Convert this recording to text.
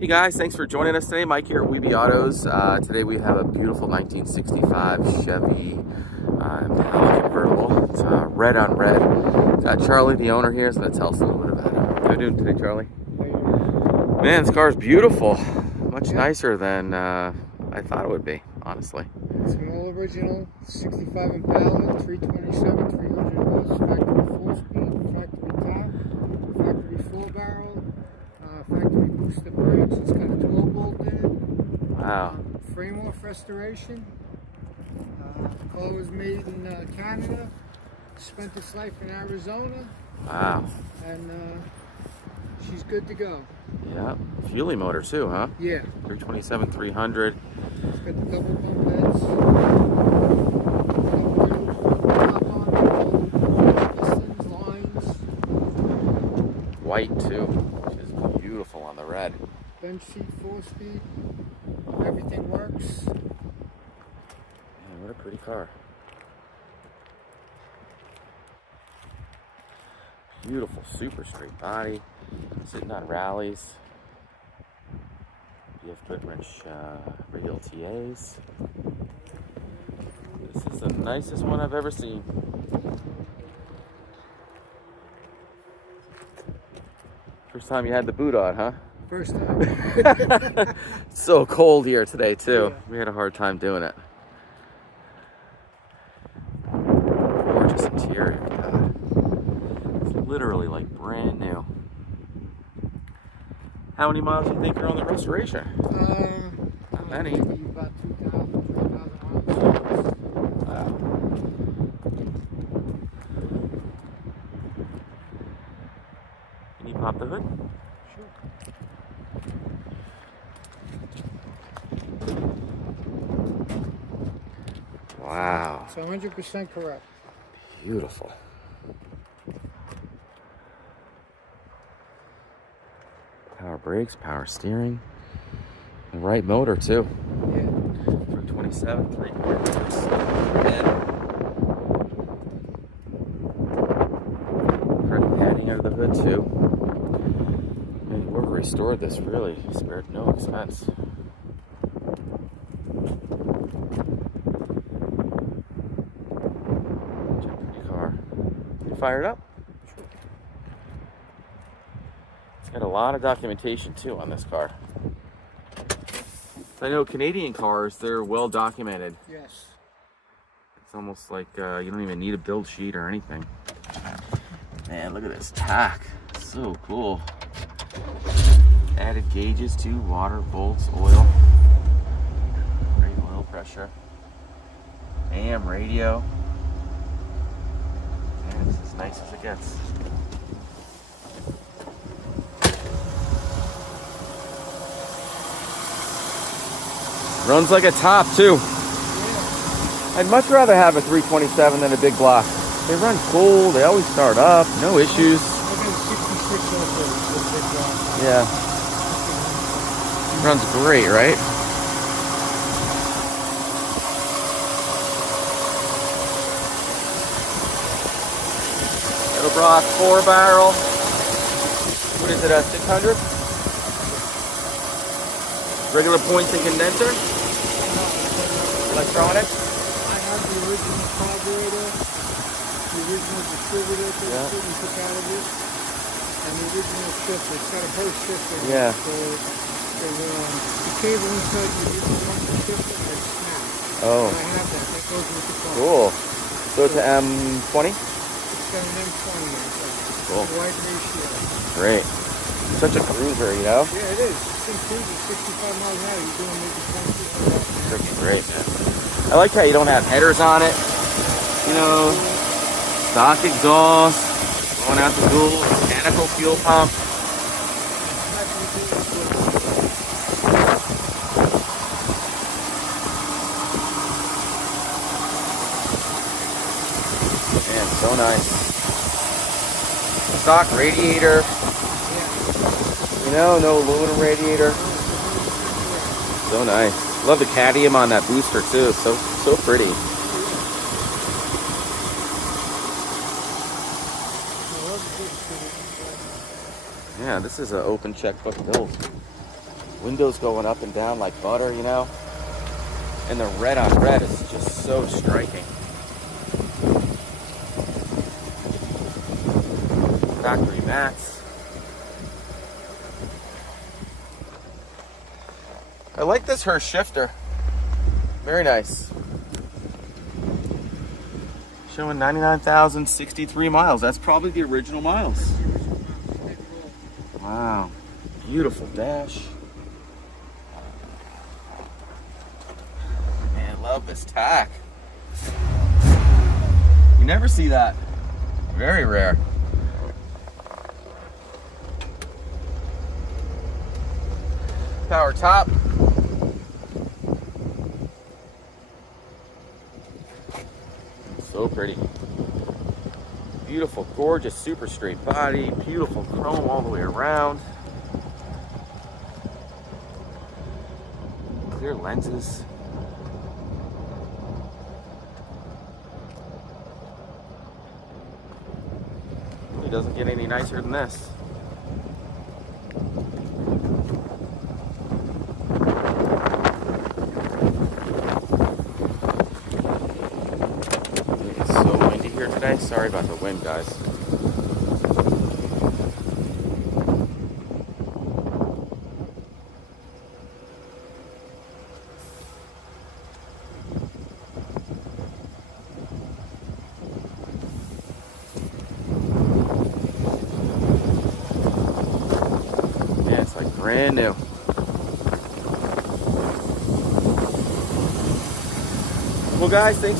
Hey guys, thanks for joining us today. Mike here at Weeby Autos. Today we have a beautiful 1965 Chevy Impala Convertible. It's red on red. Got Charlie, the owner here, so that tells us a little bit about it. How are you doing today, Charlie? Man, this car is beautiful. Much nicer than I thought it would be, honestly. It's an all original 65 Impala, 327, 300 horse, factory 4-speed, factory top, factory 4-barrel, factory booster brakes. It's got a 12-bolt in it. Wow. Frame off restoration. The car was made in Canada. Spent its life in Arizona. Wow. And she's good to go. Yeah. Fuelie motor too, huh? Yeah. 327, 300. It's got the double bump beds. Pistons, lines. White too, which is beautiful on the red. Bench seat 4-speed. Everything works. Man, what a pretty car. Beautiful, super straight body. Sitting on Rallyes. You have Goodrich Radial TAs. This is the nicest one I've ever seen. First time you had the boot on, huh? First time. It's so cold here today too. Yeah. We had a hard time doing it. Gorgeous interior, God. It's literally like brand new. How many miles do you think are on the restoration? Not many. Maybe about 2,000, 3,000 miles. Wow. Can you pop the hood? Sure. Wow. So 100% correct. Beautiful. Power brakes, power steering. The right motor too. Yeah. 327, 300. Correct padding under the hood too. And whoever restored this really spared no expense. Check the car. You fire it up? It's got a lot of documentation too on this car. I know Canadian cars, they're well documented. Yes. It's almost like you don't even need a build sheet or anything. Man, look at this tack. So cool. Added gauges too, water, bolts, oil. Great oil pressure. AM radio. And it's as nice as it gets. Runs like a top too. I'd much rather have a 327 than a big block. They run cool, they always start up, no issues. I got a 66 also with big block. Yeah. Runs great, right? Edelbrock 4-barrel. What is it, a 600? Regular points and condenser? Electronic? I have the original carburetor, the original distributor that we took out of it, and the original shifter. It's got a Hurst shifter. Yeah. So the cable inside the original shifter has snapped. Oh. And I have that. That goes with the car. Cool. So it's an M20? It's got an M20 on it. Cool. Wide ratio. Great. Such a cruiser, you know? Yeah, it is. It's in cruising 65 miles an hour. You're doing maybe 26 miles an hour. Freaking great, man. I like how you don't have headers on it. You know, stock exhaust, going out the dual, mechanical fuel pump. Man, so nice. Stock radiator. You know, no aluminum radiator. So nice. Love the cadmium on that booster too. So pretty. Yeah, this is an open checkbook build. Windows going up and down like butter, you know? And the red on red is just so striking. Factory mats. I like this Hurst shifter. Very nice. Showing 99,063 miles. That's probably the original miles. Wow. Beautiful dash. Man, I love this tack. You never see that. Very rare. Power top. So pretty. Beautiful, gorgeous, super straight body. Beautiful chrome all the way around. Clear lenses. It doesn't get any nicer than this. It's so windy here today. Sorry about the wind, guys. It's like brand new. Well, guys, thanks